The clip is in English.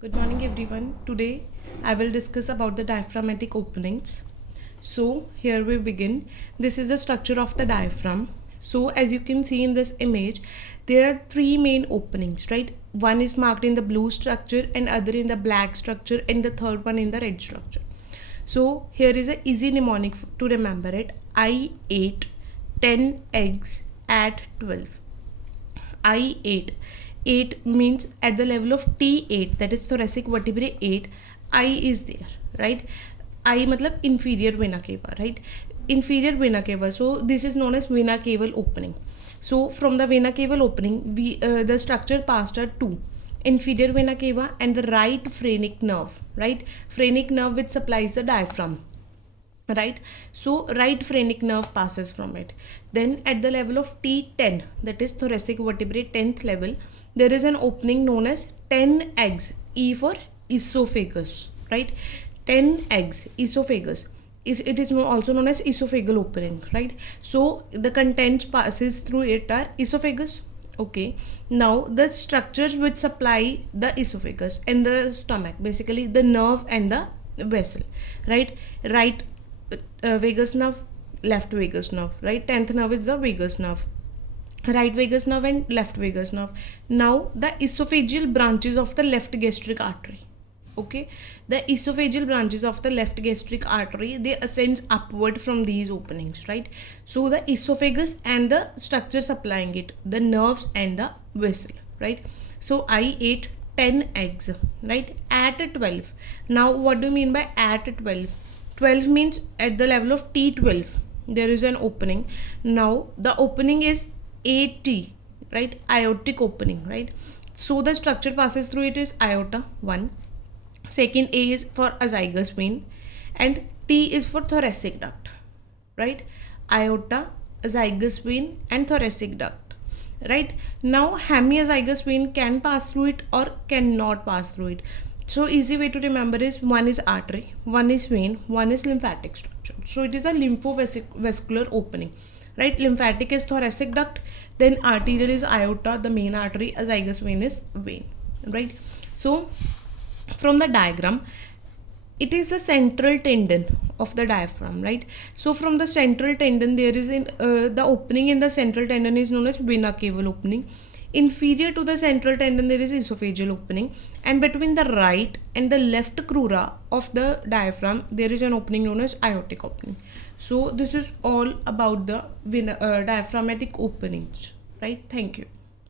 Good morning everyone. Today I will discuss about the diaphragmatic openings. So here we begin. This is the structure of the diaphragm. So as you can see in this image, there are three main openings, right? One is marked in the blue structure and other in the black structure and the third one in the red structure. So here is an easy mnemonic to remember it. I ate 10 eggs at 12. I 8. 8 means at the level of T8, that is thoracic vertebrae 8, I is there, right? I matlab inferior vena cava, right? Inferior vena cava. So this is known as vena caval opening. So from the vena caval opening, the structure passed are two: inferior vena cava and the right phrenic nerve, right? Phrenic nerve which supplies the diaphragm, right? So right phrenic nerve passes from it. Then at the level of T10, that is thoracic vertebrae 10th level, there is an opening known as 10 eggs, E for esophagus, right? 10 eggs, esophagus is, it is also known as esophageal opening, right? So the contents passes through it are esophagus. Okay, now the structures which supply the esophagus and the stomach, basically the nerve and the vessel, right? Right vagus nerve, left vagus nerve, right? 10th nerve is the vagus nerve, right vagus nerve and left vagus nerve. Now the esophageal branches of the left gastric artery. Okay, the esophageal branches of the left gastric artery, they ascends upward from these openings, right? So the esophagus and the structure supplying it, the nerves and the vessel, right? So I ate 10 eggs, right, at 12. Now what do you mean by at 12? 12 means at the level of T12 there is an opening. Now the opening is AT, right? Aortic opening, right? So the structure passes through it is aorta 1. Second A is for azygous vein and T is for thoracic duct, right? Aorta, azygous vein and thoracic duct, right? Now hemiazygous vein can pass through it or cannot pass through it. So easy way to remember is one is artery, one is vein, one is lymphatic structure. So it is a lymphovascular opening, right? Lymphatic is thoracic duct, then arterial is aorta, the main artery, azygous vein is vein, right? So from the diagram, it is the central tendon of the diaphragm, right? So from the central tendon there is the opening in the central tendon is known as vena caval opening. Inferior to the central tendon there is esophageal opening, and between the right and the left crura of the diaphragm there is an opening known as aortic opening. So this is all about the diaphragmatic openings, right? Thank you.